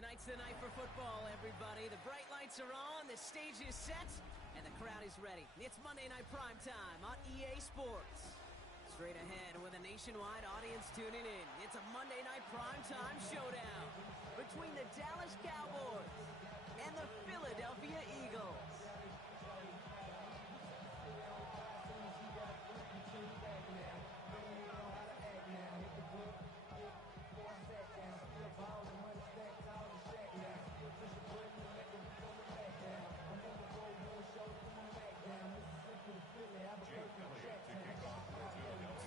Tonight's the night for football, everybody. The bright lights are on, the stage is set, and the crowd is ready. It's Monday Night Primetime on EA Sports. Straight ahead with a nationwide audience tuning in, it's a Monday Night Primetime showdown between the Dallas Cowboys and the Philadelphia Eagles.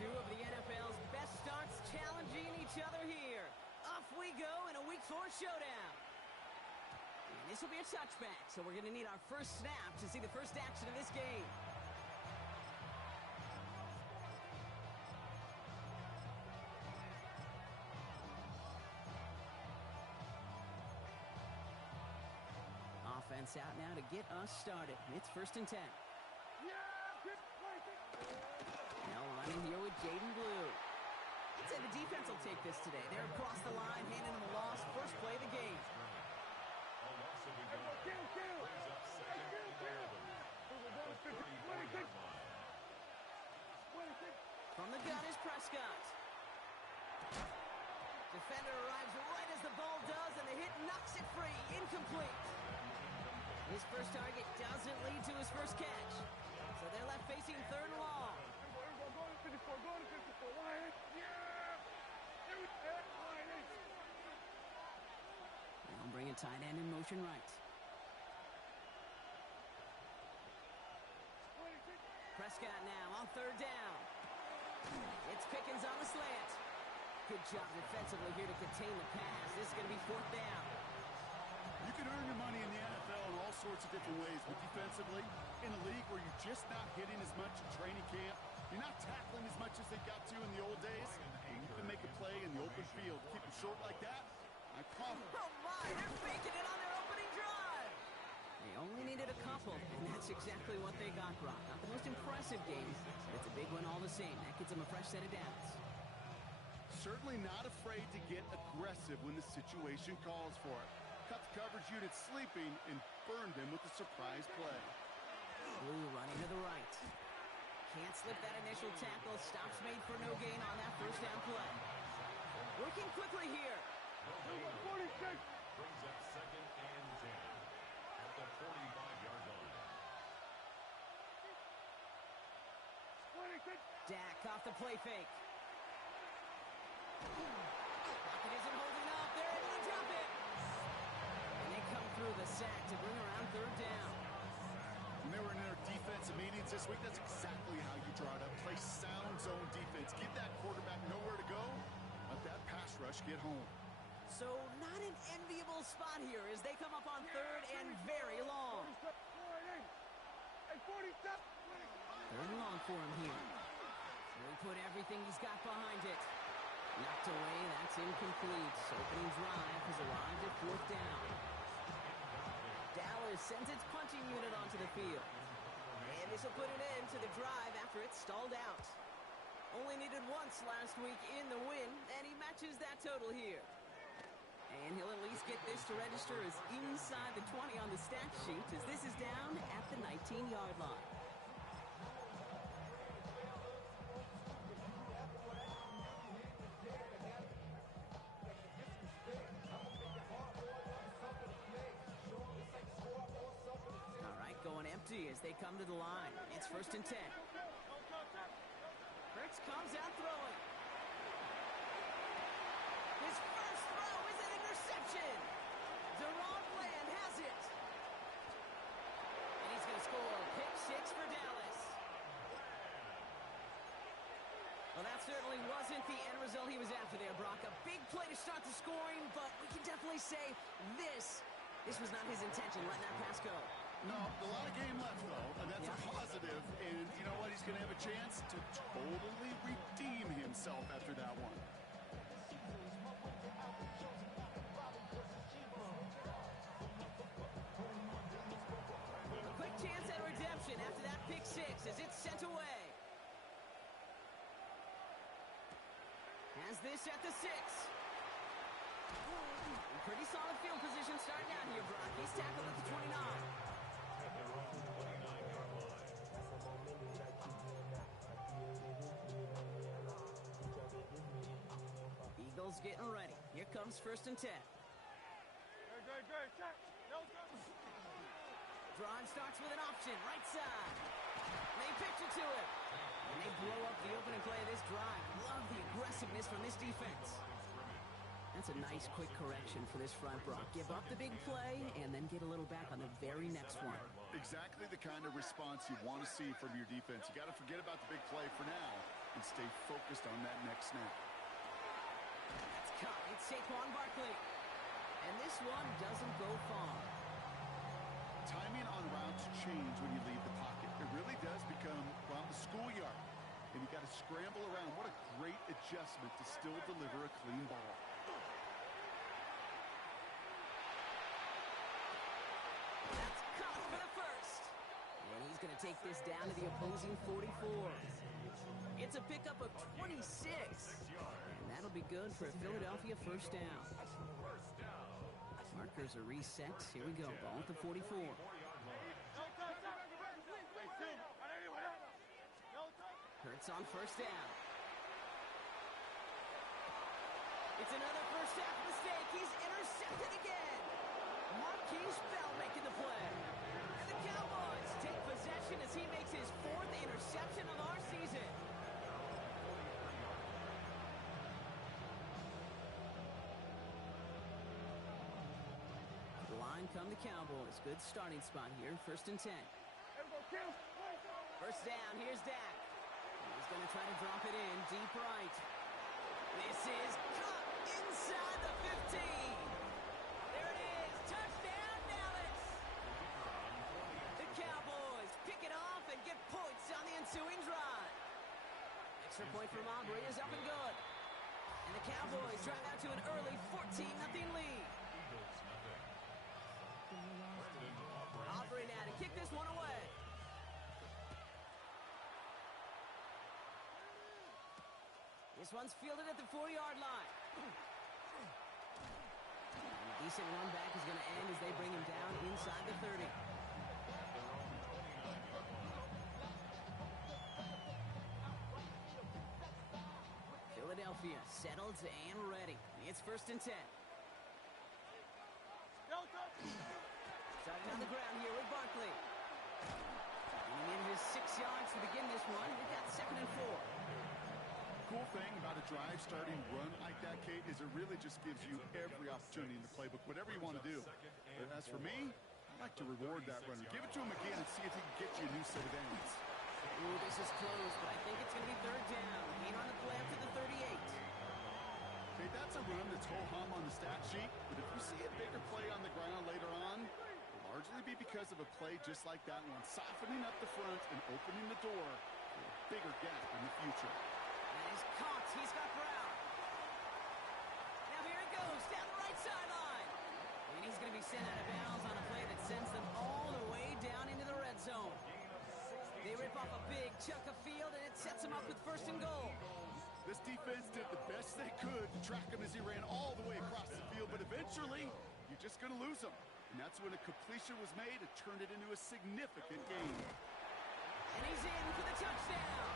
Two of the NFL's best starts challenging each other here. Off we go in a Week 4 showdown. And this will be a touchback, so we're going to need our first snap to see the first action of this game. Offense out now to get us started. It's 1st and 10. Now running here with Jaden Blue. I'd say the defense will take this today. They're across the line, handing them a loss. First play of the game. From the gun is Prescott. Defender arrives right as the ball does, and the hit knocks it free. Incomplete. His first target doesn't lead to his first catch. So they're left facing 3rd and long. They'll bring a tight end in motion right. Prescott now on 3rd down. It's Pickens on the slant. Good job defensively here to contain the pass. This is going to be 4th down. You can earn your money in the NFL in all sorts of different ways, but defensively, in a league where you're just not hitting as much in training camp, you're not tackling as much as they got to in the old days, and you can make a play in the open field. Keep it short like that, I promise. Oh my, they're faking it on their opening drive! They only needed a couple, and that's exactly what they got, Brock. Not the most impressive game, but it's a big one all the same. That gets them a fresh set of downs. Certainly not afraid to get aggressive when the situation calls for it. Cut the coverage unit sleeping and burned them with a surprise play. Blue running to the right. Can't slip that initial tackle. Stops made for no gain on that 1st down play. Working quickly here. 46 brings up 2nd and 10 at the 45-yard line. Dak off the play fake. It isn't holding up. They're able to drop it. And they come through the sack to bring around 3rd down. When they were in their defensive meetings this week, that's exactly how you draw it up. Play sound zone defense. Give that quarterback nowhere to go. Let that pass rush get home. So not an enviable spot here as they come up on 3rd and very long. 3rd and long for him here. He'll put everything he's got behind it. Knocked away, that's incomplete. Opening drive has arrived at 4th down. Dallas sends its punching unit onto the field. And this will put an end to the drive after it stalled out. Only needed once last week in the win, and he matches that total here. And he'll at least get this to register as inside the 20 on the stat sheet as this is down at the 19-yard line. Going empty as they come to the line. It's 1st and 10. Hurts comes out throwing. His first throw is an interception. Deron Bland has it. And he's going to score pick 6 for Dallas. Well, that certainly wasn't the end result he was after there, Brock. A big play to start the scoring, but we can definitely say this was not his intention, letting that pass go. No, a lot of game left, though, and that's a positive. And you know what? He's going to have a chance to totally redeem himself after that one. A quick chance at redemption after that pick 6 as it's sent away. Has this at the 6. Pretty solid field position starting out here, Brock. He's tackled at the 29. At their own 29-yard line. Eagles getting ready. Here comes 1st and 10. Drive starts with an option, right side. They pitch it to him. And they blow up the opening play of this drive. Love the aggressiveness from this defense. That's a nice quick correction for this front, Brock. Give up the big play and then get a little back on the very next one. Exactly the kind of response you want to see from your defense. You got to forget about the big play for now and stay focused on that next snap. That's caught. It's Saquon Barkley. And this one doesn't go far. Timing on routes change when you leave the pocket. It really does become, well, the schoolyard. And you got to scramble around. What a great adjustment to still deliver a clean ball. That's caught for the first. And he's going to take this down to the opposing 44. It's a pickup of 26. And that'll be good for a Philadelphia first down. Markers are reset. Here we go. Ball at the 44. Hurts on first down. It's another first half mistake. He's intercepted again. Marquise Bell making the play. And the Cowboys take possession as he makes his 4th interception of our season. Line come the Cowboys. Good starting spot here. 1st and 10. First down. Here's Dak. He's going to try to drop it in deep right. This is caught inside the 15. There it is. Touchdown, Dallas. The Cowboys pick it off and get points on the ensuing drive. Extra point from Aubrey is up and good. And the Cowboys drive out to an early 14-0 lead. Aubrey now to kick this one away. This one's fielded at the 4-yard line. And a decent run back is going to end as they bring him down inside the 30. Philadelphia settled and ready. It's 1st and 10. Starting on the ground here with Barkley. Getting in his 6 yards to begin this one. We've got 2nd and 4. Cool thing about a drive starting run like that, Kate, is it really just gives you every opportunity in the playbook, whatever you want to do. But as for me, I like to reward that runner. Give it to him again and see if he can get you a new set of ends. Ooh, this is close, but I think it's going to be 3rd down. Gain on the play up to the 38. Okay, that's a run that's ho-hum on the stat sheet, but if you see a bigger play on the ground later on, it'll largely be because of a play just like that one, softening up the front and opening the door for a bigger gap in the future. And he's caught. He's got Brown. Now here it goes, down the right sideline. And he's going to be sent out of bounds on a play that sends them all the way down into the red zone. They rip off a big chunk of field, and it sets them up with 1st and goal. This defense did the best they could to track him as he ran all the way across the field, but eventually, you're just going to lose him. And that's when a completion was made to turn it into a significant gain. And he's in for the touchdown.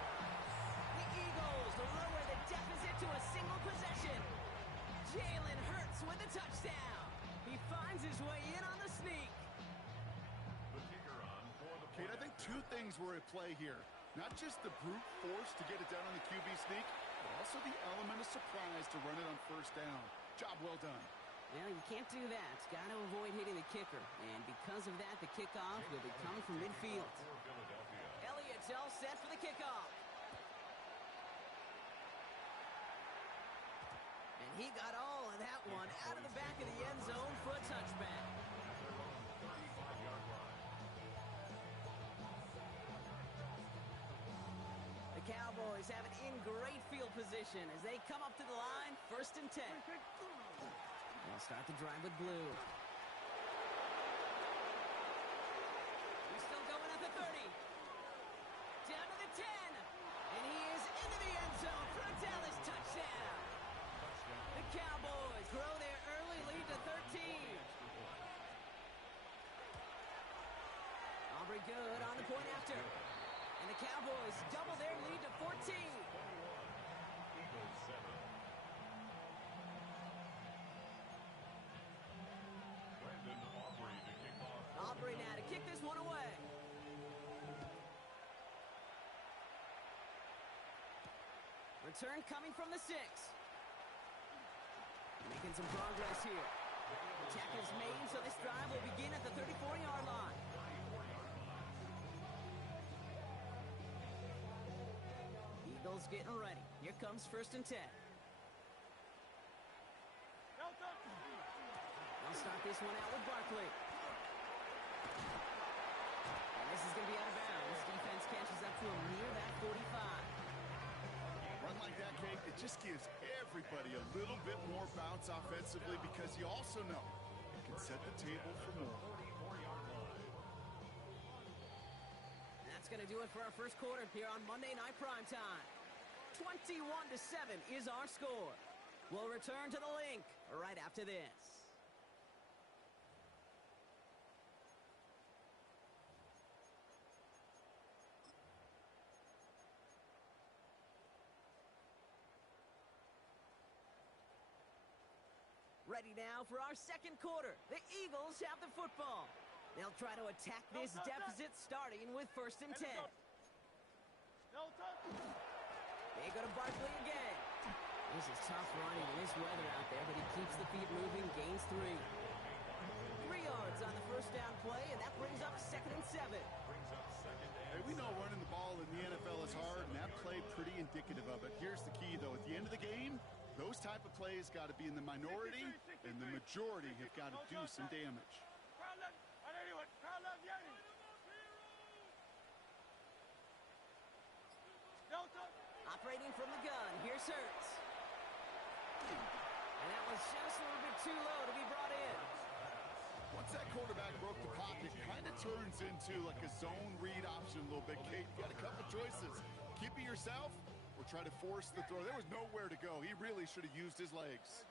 The Eagles lower the deficit to a single possession. Jalen Hurts with the touchdown. He finds his way in on the sneak. The kicker on for the Kate, I think 2 things were at play here. Not just the brute force to get it done on the QB sneak, but also the element of surprise to run it on 1st down. Job well done. Well, you can't do that. Got to avoid hitting the kicker. And because of that, the kickoff will be coming from midfield. Elliott's all set for the kickoff. And he got all of that one out of the back of the end zone for a touchback. The Cowboys have it in great field position as they come up to the line, 1st and 10. They'll start the drive with blue. He's still going at the 30. Down to the 10. And he is into the end zone for a Dallas touchdown. The Cowboys grow their early lead to 13. Cowboys double their lead to 14. Eagles 7. Brandon Aubrey to kick off. Aubrey now to kick this one away. Return coming from the 6. Making some progress here. Attack is made, so this drive will begin at the 34-yard line. Eagles getting ready. Here comes 1st and 10. They'll start this one out with Barkley. And this is going to be out of bounds. Defense catches up to him near that 45. Run like that, Kate, it just gives everybody a little bit more bounce offensively because you also know it can set the table for more. That's going to do it for our first quarter here on Monday Night Primetime. 21-7 is our score. We'll return to the link right after this. Ready now for our second quarter. The Eagles have the football. They'll try to attack this deficit starting with 1st and 10. They go to Barkley again. This is tough running in this weather out there, but he keeps the feet moving, gains 3. 3 yards on the first down play, and that brings up 2nd and 7. Hey, we know running the ball in the NFL is hard, and that play pretty indicative of it. Here's the key, though. At the end of the game, those type of plays got to be in the minority, and the majority have got to do some damage. Operating from the gun, here's Hurts. And that was just a little bit too low to be brought in. Once that quarterback broke the pocket, kind of turns into like a zone read option a little bit. Kate, you got a couple choices. Keep it yourself or try to force the throw. There was nowhere to go. He really should have used his legs.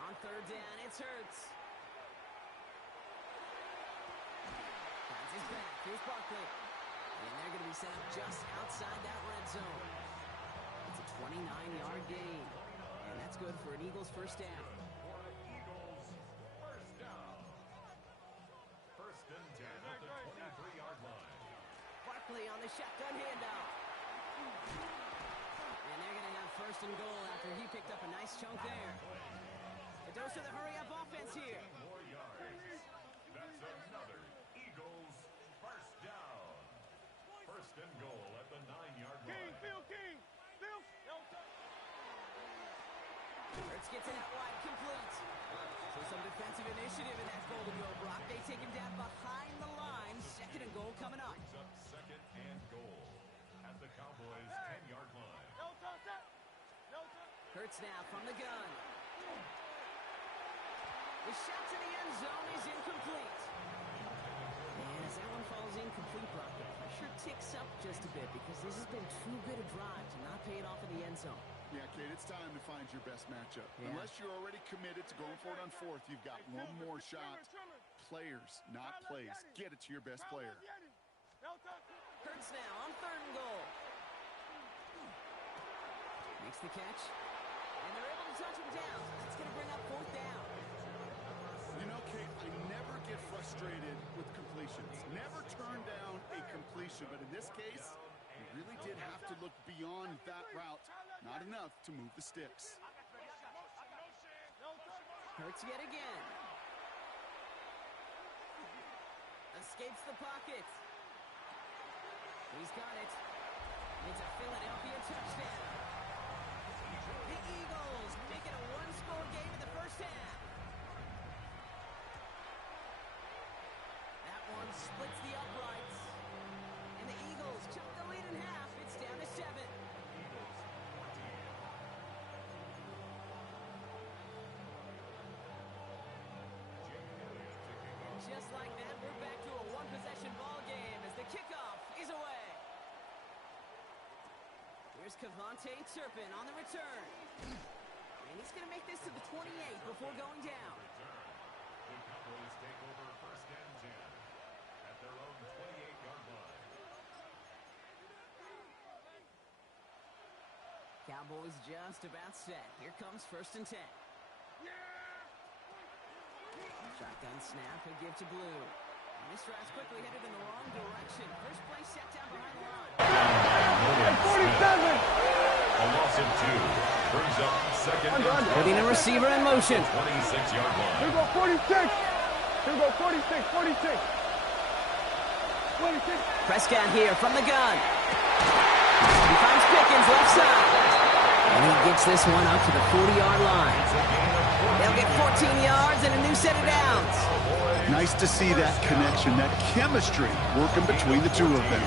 On 3rd down, it's Hurts. Finds his back. Here's Barkley. And they're going to be set up just outside that red zone. It's a 29-yard gain. And that's good for an Eagles first down. Eagles first down. 1st and 10 at the 23-yard line. Barkley on the shotgun handoff. And they're going to have 1st and goal after he picked up a nice chunk there. A dose of the hurry-up offense here. More yards. That's another Eagles first down. 1st and goal at the 9-yard line. Hurts gets it out wide, complete. So some defensive initiative in that goal to go, Brock. They take him down behind the line. 2nd and goal coming up. Brings up 2nd and goal at the Cowboys 10-yard line. Hurts now from the gun. The shot to the end zone is incomplete. And as that one falls incomplete, Brock, the pressure ticks up just a bit because this has been too good a drive to not pay it off in the end zone. Yeah, Kate, it's time to find your best matchup. Yeah. Unless you're already committed to going for it on 4th, you've got one more shot. Players, not plays. Get it to your best player. Hurts now on 3rd and goal. Makes the catch. And they're able to touch him down. That's going to bring up 4th down. You know, Kate, I never get frustrated with completions. Never turn down a completion. But in this case, he really did have to look beyond that route. Not enough to move the sticks. Hurts yet again. Escapes the pocket. He's got it. It's a Philadelphia touchdown. The Eagles make it a one-score game in the first half. That one splits the uprights. And the Eagles chop the lead in half. It's down to 7. Just like that, we're back to a one-possession ball game as the kickoff is away. Here's Cavante Turpin on the return. And he's going to make this to the 28 before going down. The Cowboys take over 1st and 10. Cowboys just about set. Here comes 1st and 10. Shotgun snap, a give to Blue. And this drive's quickly headed in the wrong direction. First play set down behind the line. 47! A loss of 2. Brings up 2nd and 10. Putting a receiver in motion. 26-yard line. Here go 46. Here go 46, 46. 26. Prescott here from the gun. He finds Pickens left side. And he gets this one up to the 40-yard line. They'll get 14 yards and a new set of downs. Nice to see that connection, that chemistry working between the two of them.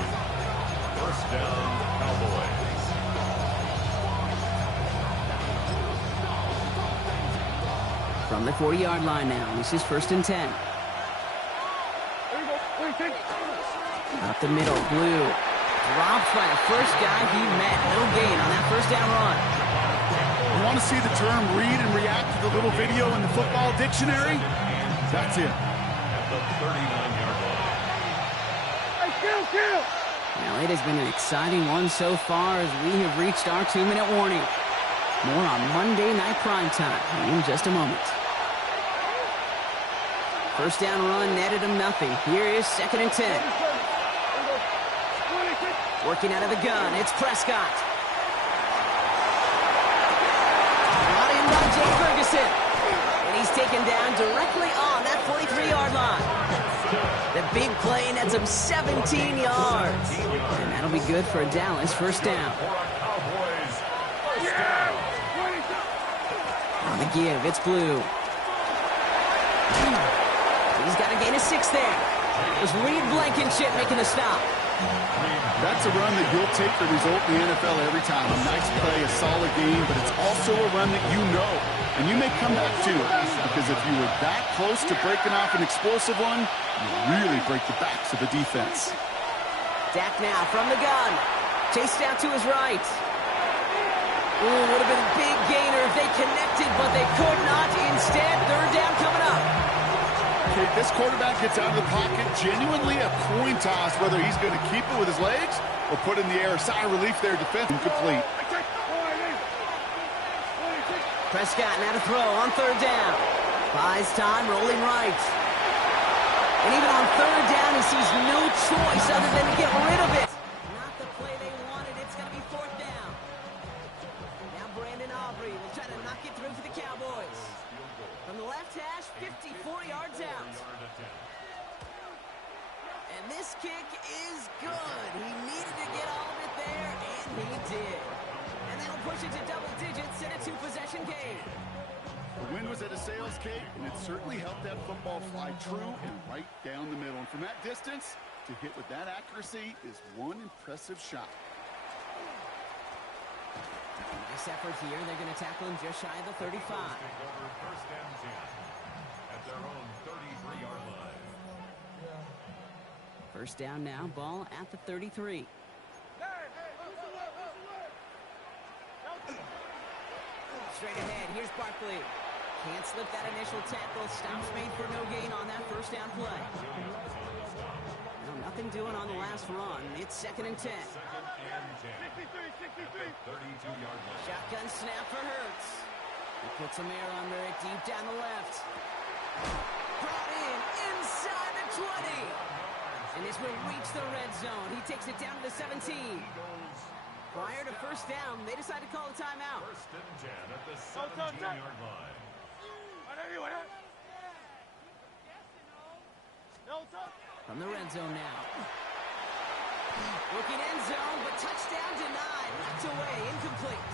First down, Cowboys. From the 40-yard line now, this is 1st and 10. Up the middle, Blue. Dropped by the first guy he met. No gain on that first down run. You want to see the term read and react to the little video in the football dictionary? That's it. At the 39-yard line. Hey, kill! Now, it has been an exciting one so far as we have reached our 2-minute warning. More on Monday Night Primetime in just a moment. First down run netted him nothing. Here is 2nd and 10. Working out of the gun, it's Prescott. Brought in by Jay Ferguson. And he's taken down directly on that 43-yard line. The big play nets him 17 yards. And that'll be good for a Dallas first down. On the give, it's Blue. He's got to gain a 6 there. It was Reed Blankenship making the stop. That's a run that you'll take the result in the NFL every time. A nice play, a solid game, but it's also a run that you know, and you may come back to it, because if you were that close to breaking off an explosive one, you really break the backs of the defense. Dak now from the gun. Chased out to his right. Ooh, would have been a big gainer if they connected, but they could not. Instead, 3rd down coming up. Okay, this quarterback gets out of the pocket, genuinely a coin toss whether he's going to keep it with his legs or put in the air. Sigh of relief there, defense incomplete. Prescott now to throw on 3rd down. Buys time, rolling right. And even on 3rd down, he sees no choice other than to get rid of it. Not the play they wanted. It's going to be 4th down. Now Brandon Aubrey will try to knock it through for the Cowboys. From the left hash, 54 yards out. And this kick is good. He needed to get all of it there, and he did. And that'll push it to double digits in a 2-possession game. The win was at a sales cake, and it certainly helped that football fly true and right down the middle. And from that distance, to hit with that accuracy is one impressive shot. Nice effort here. They're going to tackle him just shy of the 35. First and 10 at their own 33-yard line. First down now, ball at the 33. Straight ahead, here's Barkley. Can't slip that initial tackle. Stops made for no gain on that first down play. No, nothing doing on the last run. It's 2nd and 10. 32-yard line. Shotgun snap for Hurts. He puts some air under it deep down the left. Brought in inside the 20. And this will reach the red zone. He takes it down to the 17. Prior to first down, they decide to call a timeout. First and 10 at the 17-yard line. From the red zone now. Looking end zone, but touchdown denied. Knocked away, incomplete.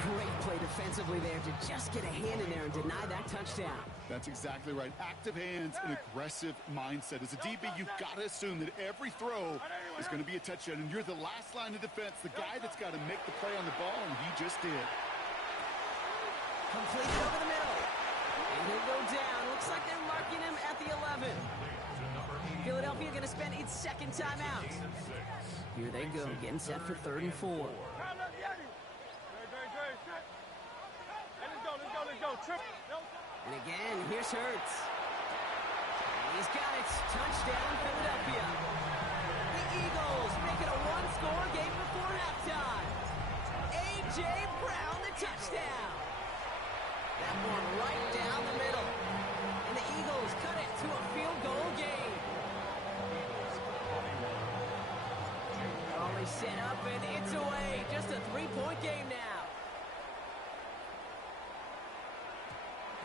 Great play defensively there to just get a hand in there and deny that touchdown. That's exactly right. Active hands and aggressive mindset. As a DB, you've got to assume that every throw is going to be a touchdown, and you're the last line of defense, the guy that's got to make the play on the ball, and he just did. Completed over the middle. And he'll go down. Looks like they're marking him at the 11. Philadelphia going to spend its 2nd timeout. Here they go, getting set for 3rd and 4. And again, here's Hurts. And he's got it. Touchdown, Philadelphia. The Eagles make it a 1-score game before halftime. 8 A.J. Brown, the touchdown. That one right down the middle. And the Eagles cut it to a field goal game. Always set up, and it's away. Just a 3-point game now.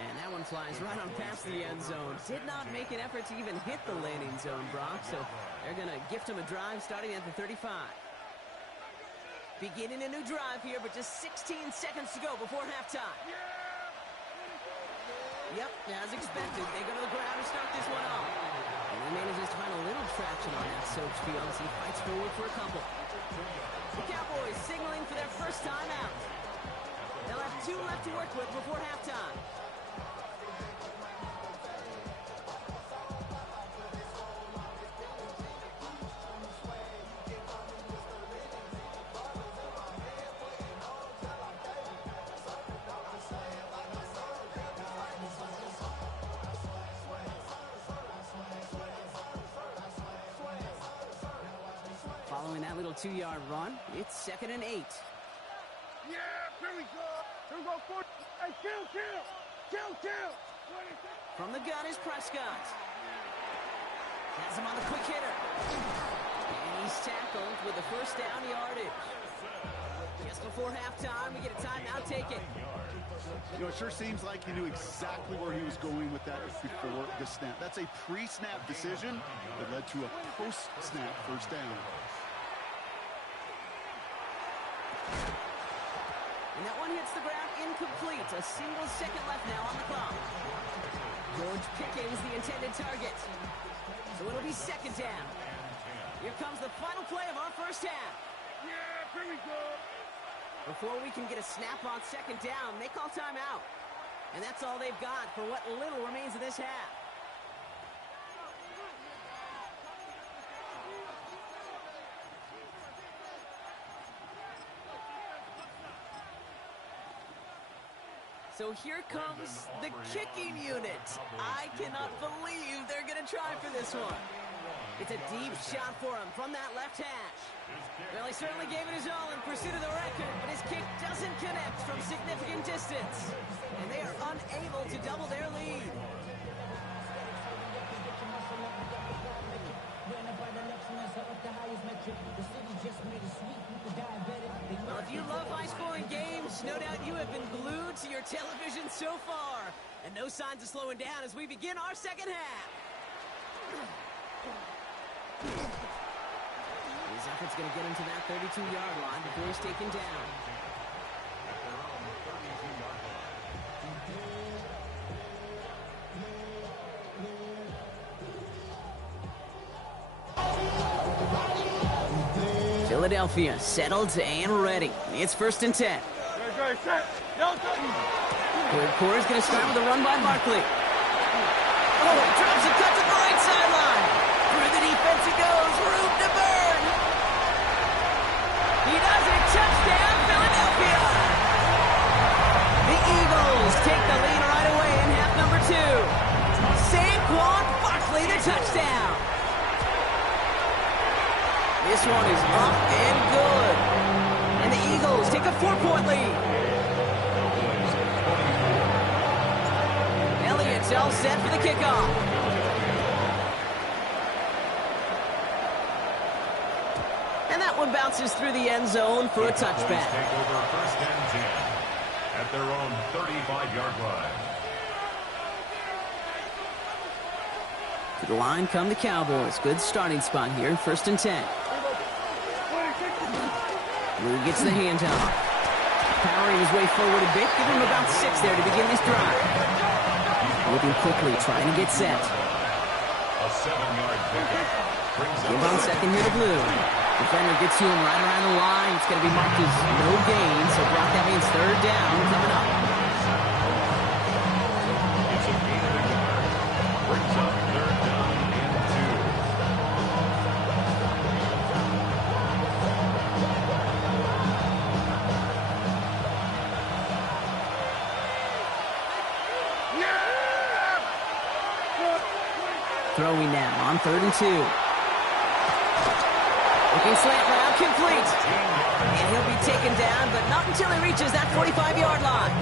And that one flies right on past the end zone. Did not make an effort to even hit the landing zone, Brock. So they're going to gift him a drive starting at the 35. Beginning a new drive here, but just 16 seconds to go before halftime. Yep, as expected, they go to the ground to start this one off. And he manages to find a little traction on that soaked field as he fights forward for a couple. The Cowboys signaling for their first time out. They'll have 2 left to work with before halftime. Following that little 2-yard run, it's 2nd and 8. Yeah, here we go. Here we go. Hey, kill. From the gun is Prescott. Has him on the quick hitter. And he's tackled with the first down yardage. Just before halftime, we get a timeout taken. You know, it sure seems like he knew exactly where he was going with that before the snap. That's a pre-snap decision that led to a post-snap first down. And that one hits the ground incomplete. A single second left now on the clock. George Pickens, the intended target. So it'll be 2nd down. Here comes the final play of our first half. Yeah, here we go. Before we can get a snap on 2nd down, they call timeout. And that's all they've got for what little remains of this half. So here comes the kicking unit. I cannot believe they're going to try for this one. It's a deep shot for him from that left hash. Well, he certainly gave it his all in pursuit of the record, but his kick doesn't connect from significant distance. And they are unable to double their lead. Well, if you love high-scoring games, no doubt you have been glued to your television so far. And no signs of slowing down as we begin our second half. His effort's going to get him to that 32-yard line before he's taken down. Philadelphia settled and ready. It's 1st and 10. Third quarter's going to start with a run by Barkley. Oh, he drops a cut to the right sideline. Through the defense it goes. Room to burn. He does it. Touchdown, Philadelphia. The Eagles take the lead right away in half number 2. Saquon Barkley, the touchdown. This one is up and good. And the Eagles take a 4-point lead. Elliott's all set for the kickoff. And that one bounces through the end zone for a touchback. Take over 1st and 10 at their own 35-yard line. To the line come the Cowboys. Good starting spot here, 1st and 10. Lou gets the handoff. Powering his way forward a bit. Give him about 6 there to begin this drive. Moving quickly, trying to get set. A 7-yard pickup. Give on 2nd here to Blue. Defender gets to him right around the line. It's going to be marked as no gain, so Brock, that means 3rd down coming up. It's a gain of a yard. Brings up 3rd down and 2. Throwing now on 3rd and 2. Looking slant route complete. And he'll be taken down, but not until he reaches that 45-yard line.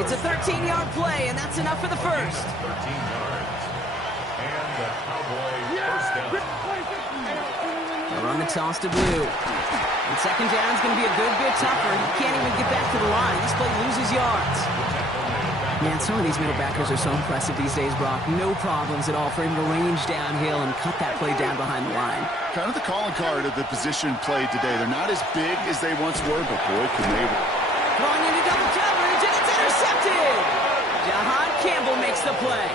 It's a 13-yard play, and that's enough for the first. 13 yards. And the Cowboys first down. They'll run the toss to Blue. And second down is going to be a good bit tougher. He can't even get back to the line. This play loses yards. Man, some of these middle backers are so impressive these days, Brock. No problems at all for him to range downhill and cut that play down behind the line. Kind of the calling card of the position played today. They're not as big as they once were, but boy, can they... Throwing into double coverage, and it's intercepted! Jahan Campbell makes the play.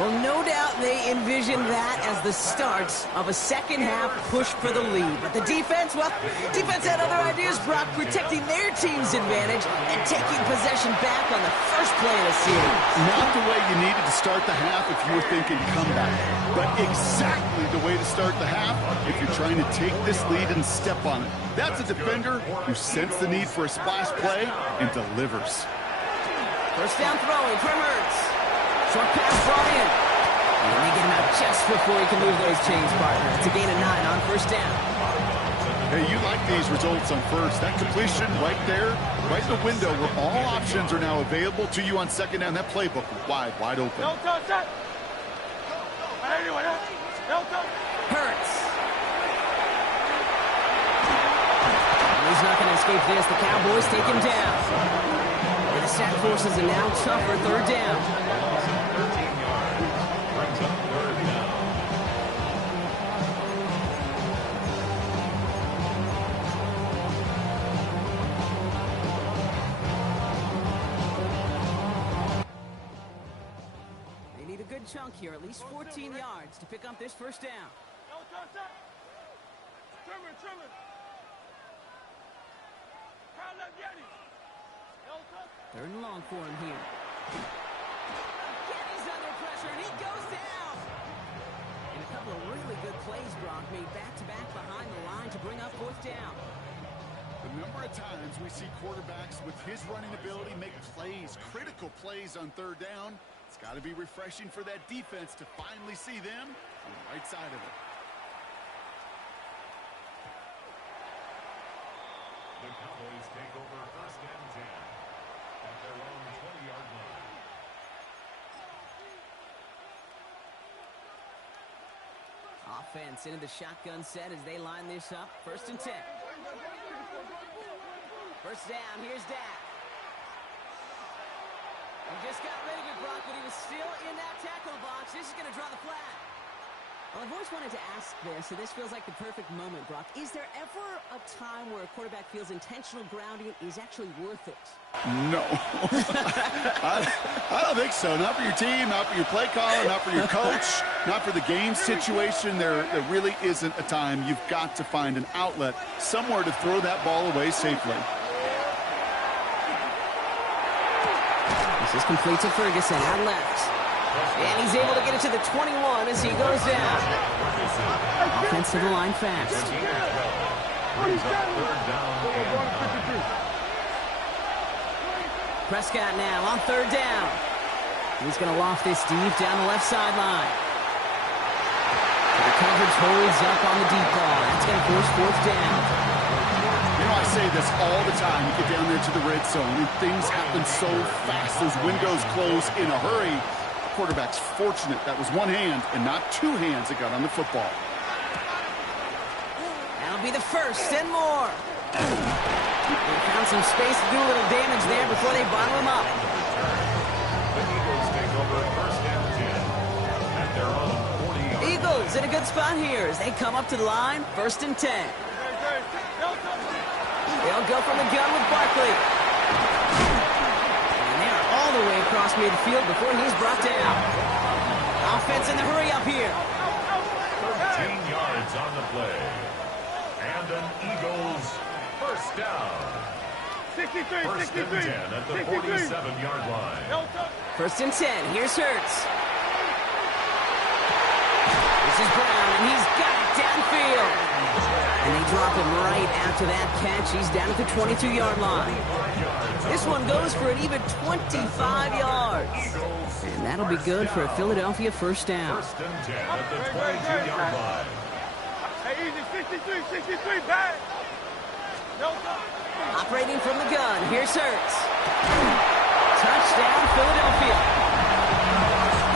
Well, no doubt they envisioned that as the start of a second-half push for the lead. But the defense, well, defense had other ideas, Brock, protecting their team's advantage and taking possession back on the first play of the series. Not the way you needed to start the half if you were thinking comeback, but exactly the way to start the half if you're trying to take this lead and step on it. That's a defender who sensed the need for a splash play and delivers. First down throwing from Hurts. Short pass brought in. And they get him out just before he can move those chains, partner. It's a gain of 9 on first down. Hey, you like these results on first. That completion right there, right in the window where all options are now available to you on second down. That playbook wide open. Hurts. He's not going to escape this. The Cowboys take him down. And the sack forces a now tougher third down. 13 yards. Brings up third down. They need a good chunk here, at least 14 yards to pick up this first down. Third and long for him here. Getty's under pressure, and he goes down. And a couple of really good plays, Brock, made back-to-back behind the line to bring up fourth down. The number of times we see quarterbacks with his running ability make plays, critical plays on third down, it's got to be refreshing for that defense to finally see them on the right side of it. The Cowboys take over first and 10 at their own 20-yard line. Offense into the shotgun set as they line this up. First and 10. First down, here's Dak. He just got rid of it, Brock, but he was still in that tackle box. This is going to draw the flag. Well, I've always wanted to ask this, and this feels like the perfect moment, Brock. Is there ever a time where a quarterback feels intentional grounding is actually worth it? No. I don't think so. Not for your team, not for your play caller, not for your coach, not for the game situation. There really isn't a time. You've got to find an outlet, somewhere to throw that ball away safely. This is complete to Ferguson out left. And he's able to get it to the 21 as he goes down. Offense to the line fast. Prescott now on third down. He's going to loft this deep down the left sideline. The coverage holds up on the deep ball. That's going to force fourth down. You know, I say this all the time. You get down there to the red zone, and things happen so fast. Those windows close in a hurry. The quarterback's fortunate that was one hand and not two hands that got on the football. That'll be the first and more. They found some space to do a little damage there before they bottle him up. The Eagles take over first and 10 at their own 40-yard line. Eagles in a good spot here as they come up to the line, first and 10. They'll go from the gun with Barkley. And they're all the way across midfield before he's brought down. Offense in the hurry up here. 13 yards on the play. And an Eagles first down. 63, First and 10 at the 47-yard line. First and 10. Here's Hurts. This is Brown, and he's got it downfield. And they drop him right after that catch. He's down at the 22-yard line. This one goes for an even 25 yards. And that'll be good for a Philadelphia first down. First and 10 at the 22-yard line. Hey, Easy, 63, 63, pass. No go. Operating from the gun, here's Hurts. Touchdown, Philadelphia.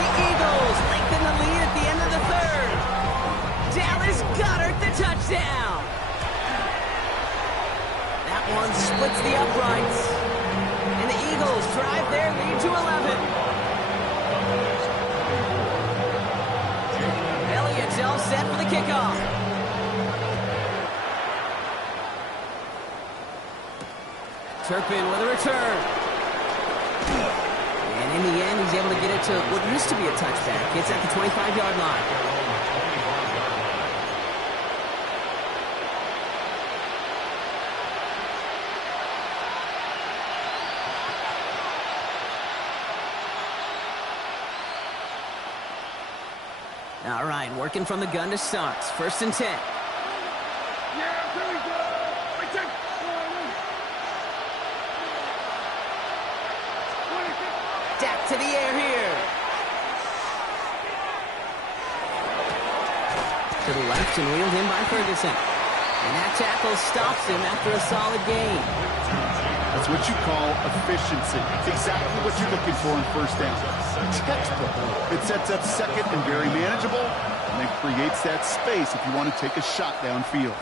The Eagles lengthen the lead at the end of the third. Dallas Goedert the touchdown. That one splits the uprights. And the Eagles drive their lead to 11. Elliott's all set for the kickoff. Turpin with a return. And in the end, he's able to get it to what used to be a touchback. It's at the 25-yard line. All right, working from the gun to start. 1st and 10. Yeah, here we go. Dak to the air here. To the left and wheeled in by Ferguson. And that tackle stops him after a solid gain. That's what you call efficiency. It's exactly what you're looking for in 1st down. Textbook. It sets up 2nd and very manageable, and it creates that space if you want to take a shot downfield.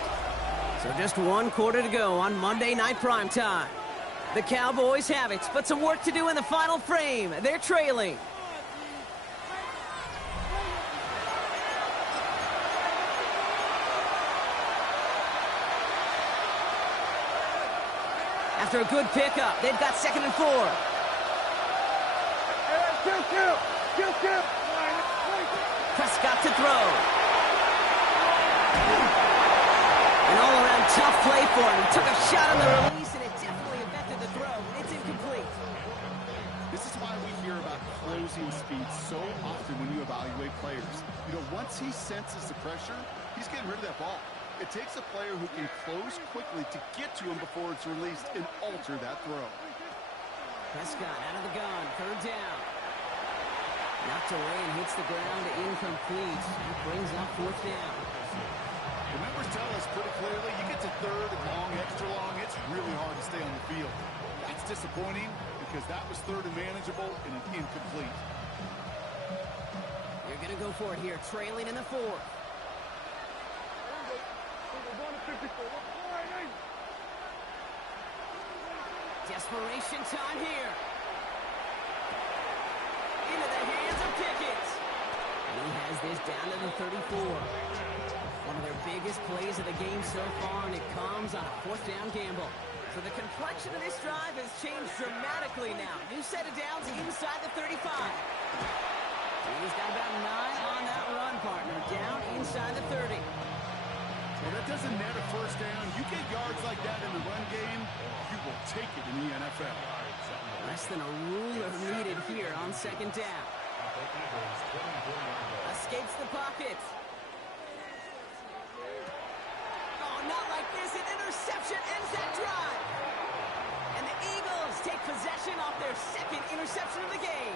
So just 1 quarter to go on Monday Night Primetime. The Cowboys have it, but some work to do in the final frame. They're trailing. After a good pickup, they've got 2nd and 4. Kill. Prescott to throw. An all-around tough play for him. He took a shot on the release, and it definitely affected the throw. It's incomplete. This is why we hear about closing speed so often when you evaluate players. You know, once he senses the pressure, he's getting rid of that ball. It takes a player who can close quickly to get to him before it's released and alter that throw. Prescott out of the gun, 3rd down. Knocked away and hits the ground, incomplete. That brings up 4th down. The numbers tell us pretty clearly, you get to 3rd and long, extra long, it's really hard to stay on the field. That's disappointing because that was 3rd and manageable and an incomplete. You're going to go for it here, trailing in the 4th. Desperation time here. Into the hands of Pickett. And he has this down to the 34. One of their biggest plays of the game so far, and it comes on a 4th down gamble. So the complexion of this drive has changed dramatically now. New set of downs inside the 35. He's got about 9 on that run, partner. Down inside the 30. Well, that doesn't net a 1st down. You get yards like that in the run game, you will take it in the NFL. Less than a ruler needed here on 2nd down. Escapes the pocket. Oh, not like this. An interception ends that drive. And the Eagles take possession off their 2nd interception of the game.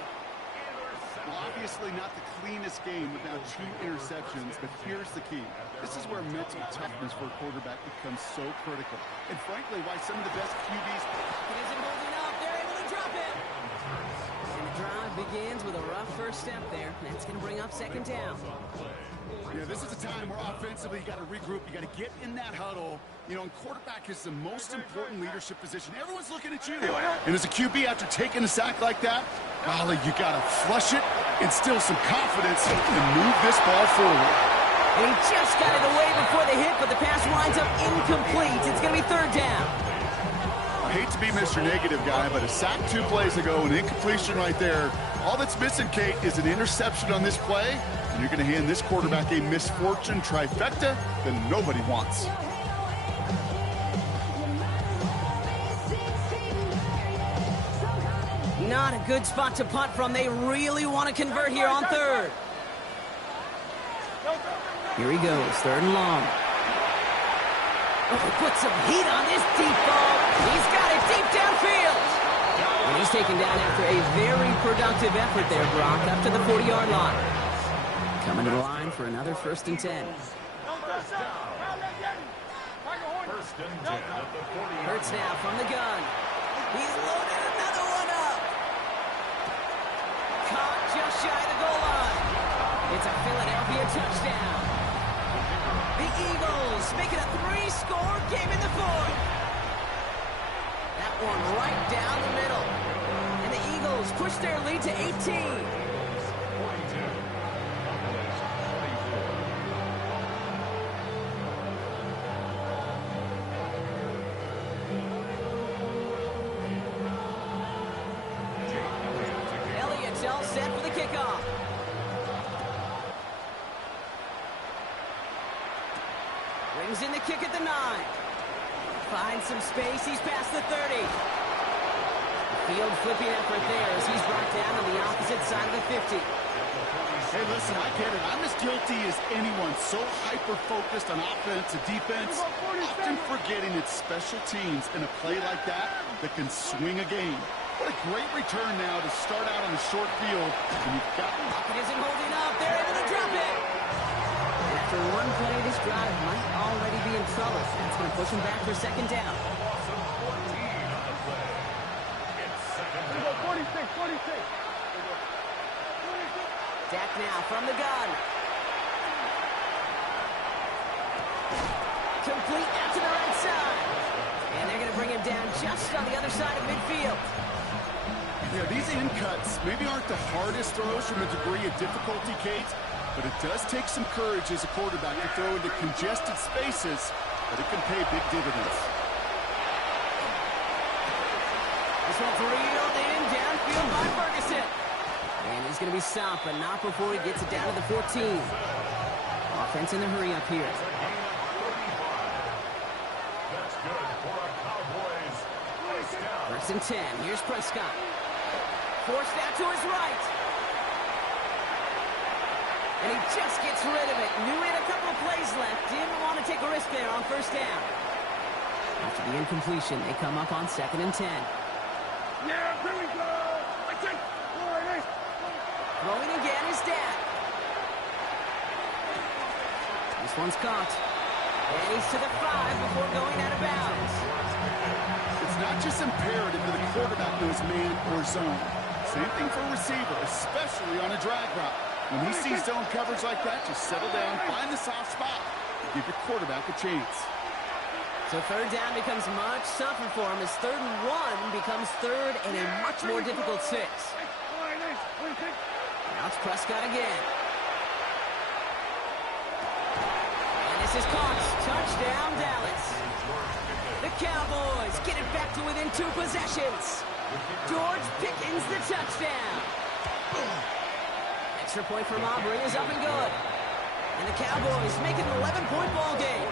Well, obviously not the cleanest game with now 2 interceptions, but here's the key. This is where mental toughness for a quarterback becomes so critical. And frankly, why some of the best QBs... It isn't holding up. They're able to drop it. And the drive begins with a rough 1st step there. That's going to bring up 2nd down. Yeah, this is a time where offensively you got to regroup. You got to get in that huddle. You know, and quarterback is the most important leadership position. Everyone's looking at you. And as a QB, after taking a sack like that, golly, you got to flush it, instill some confidence, and move this ball forward. And he just got it away before the hit, but the pass winds up incomplete. It's going to be 3rd down. I hate to be Mr. Negative guy, but a sack 2 plays ago, an incompletion right there. All that's missing, Kate, is an interception on this play, and you're going to hand this quarterback a misfortune trifecta that nobody wants. Not a good spot to punt from. They really want to convert here on 3rd. Here he goes, 3rd and long. Oh, put some heat on this deep ball. He's got it deep downfield. And he's taken down after a very productive effort there, Brock, up to the 40-yard line. Coming to the line for another 1st and 10. First and 10 at the 40. Hurts now from the gun. He's loaded another one up. Caught just shy of the goal line. It's a Philadelphia touchdown. The Eagles make it a 3-score game in the fourth. That one right down the middle. And the Eagles push their lead to 18. 42. Cowboys 44. Elliott's all set for the kickoff. Brings in the kick at the 9. Finds some space. He's past the 30. Field flipping effort there as he's brought down on the opposite side of the 50. Hey, listen, I get it. I'm as guilty as anyone. So hyper-focused on offense and defense, often forgetting it's special teams in a play like that that can swing a game. What a great return now to start out on a short field. And you've got... It isn't holding up. They're able to drop it. After one play, this drive might already be in trouble. That's going to push him back for second down. Loss of 14 on the play. It's second down. 46. Dak now from the gun. Complete out to the right side. And they're going to bring him down just on the other side of midfield. Yeah, these in cuts maybe aren't the hardest throws from a degree of difficulty, Kate, but it does take some courage as a quarterback to throw into congested spaces, but it can pay big dividends. This one's reeled in downfield by Ferguson. And he's going to be stopped, but not before he gets it down to the 14. Offense in the hurry up here. That's good for a Cowboys. First down. First and 10. Here's Prescott. Forced out to his right. And he just gets rid of it. Knew he had a couple of plays left. Didn't want to take a risk there on first down. After the incompletion, they come up on second and 10. Yeah, here we go. That's it. Throwing again is Dak. This one's caught. And he's to the 5 before going out of bounds. It's not just imperative that the quarterback knows man or zone. Same thing for a receiver, especially on a drag route. When he sees zone coverage like that, just settle down, find the soft spot, and give your quarterback a chance. So third down becomes much tougher for him as 3rd and 1 becomes 3rd and a much more difficult 6. Now it's Prescott again. And this is caught. Touchdown, Dallas. The Cowboys get it back to within 2 possessions. George Pickens the touchdown. Extra point from Aubrey is up and good. And the Cowboys make it an 11-point ball game.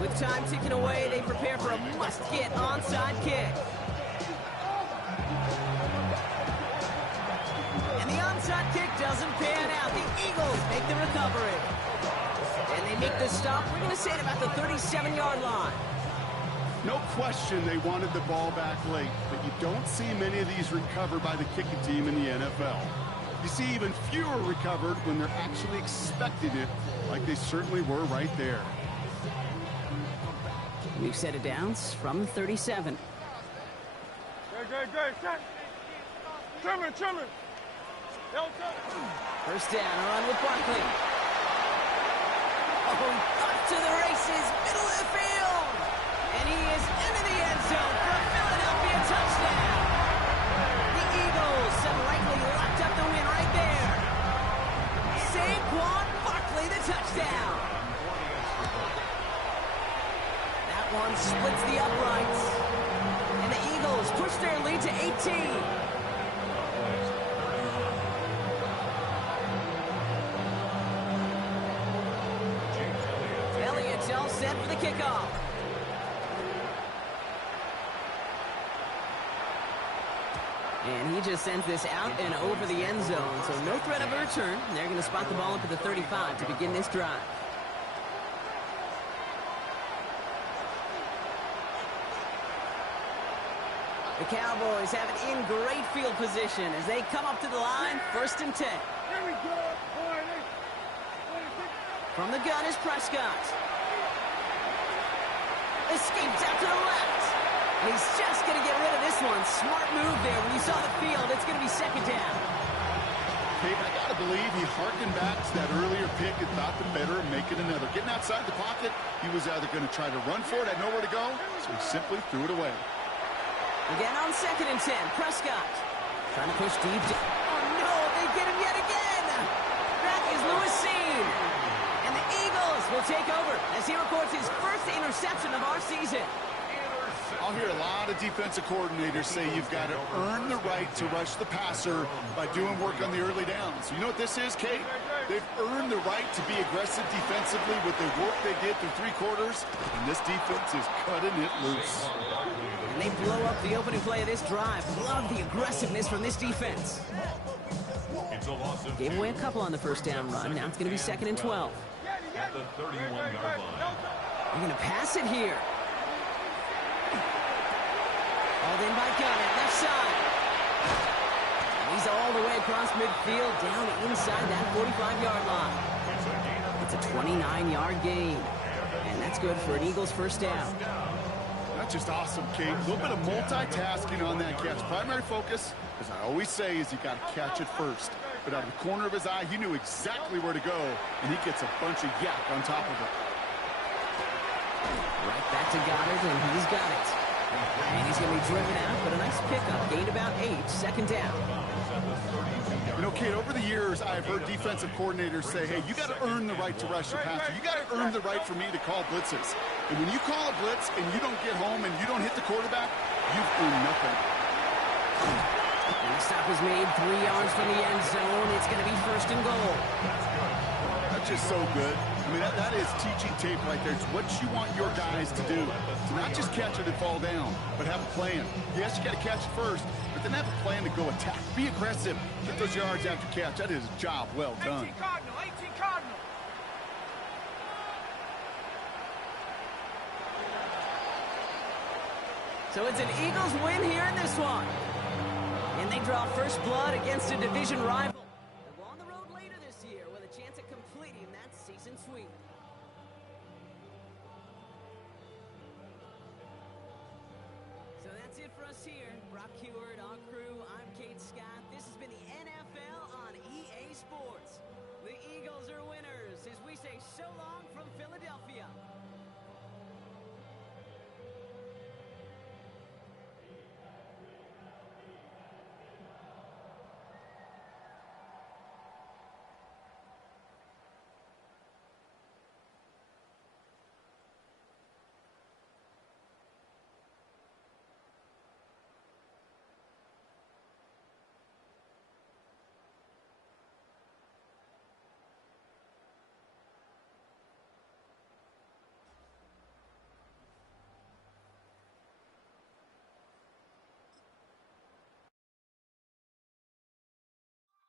With time ticking away, they prepare for a must-get onside kick. And the onside kick doesn't pan out. The Eagles make the recovery. And they make the stop, we're going to say, at about the 37-yard line. No question they wanted the ball back late, but you don't see many of these recovered by the kicking team in the NFL. You see even fewer recovered when they're actually expecting it, like they certainly were right there. We've set it downs from 37. Good. Shot. Trimmer. First down, a run with Barkley. Oh, off to the races, middle of the field. And he is into the end zone for a Philadelphia touchdown. The Eagles have likely locked up the win right there. Saquon Barkley, the touchdown. That one splits the uprights. And the Eagles push their lead to 18. Elliott's all set for the kickoff. And he just sends this out and over the end zone, so no threat of a return. They're going to spot the ball up at the 35 to begin this drive. The Cowboys have it in great field position as they come up to the line, 1st and 10. Here we go. From the gun is Prescott. Escapes out to the left. And he's just going to get rid of this one. Smart move there. When you saw the field, it's going to be second down. Hey, I got to believe he harkened back to that earlier pick and thought the better of making another. Getting outside the pocket, he was either going to try to run for it, had nowhere to go, so he simply threw it away. Again on 2nd and 10, Prescott. Trying to push deep. Oh, no, they get him yet again. That is Lewis Seen. And the Eagles will take over as he records his first interception of our season. I'll hear a lot of defensive coordinators say you've got to earn the right to rush the passer by doing work on the early downs. You know what this is, Kate? They've earned the right to be aggressive defensively with the work they did through 3 quarters, and this defense is cutting it loose. And they blow up the opening play of this drive. Love the aggressiveness from this defense. Gave away a couple on the first down run. Now it's going to be 2nd and 12. At the 31-yard line. They're going to pass it here. Hauled in by Gunn at left side. And he's all the way across midfield, down inside that 45-yard line. It's a 29-yard gain. And that's good for an Eagles first down. That's just awesome, Kate. A little bit of multitasking on that catch. Primary focus, as I always say, is you got to catch it first. But out of the corner of his eye, he knew exactly where to go, and he gets a bunch of yak on top of it. Right back to Goddard, and he's got it. And he's going to be driven out, but a nice pickup. Gained about 8, 2nd down. You know, Kate, over the years, I've heard defensive coordinators say, hey, you got to earn the right to rush the passer. You got to earn the right for me to call blitzes. And when you call a blitz and you don't get home and you don't hit the quarterback, you've earned nothing. And the stop is made 3 yards from the end zone. It's going to be 1st and goal. That's just so good. I mean, that is teaching tape right there. It's what you want your guys to do. To not just catch it and fall down, but have a plan. Yes, you got to catch it first, but then have a plan to go attack. Be aggressive. Get those yards after catch. That is a job well done. 18 Cardinal, 18 Cardinal. So it's an Eagles win here in this one. And they draw first blood against a division rival. They'll go on the road later this year with a chance at completing that season sweep. So that's it for us here. Brock Heward, our crew, I'm Kate Scott. This has been the NFL on EA Sports. The Eagles are winners as we say so long from Philadelphia.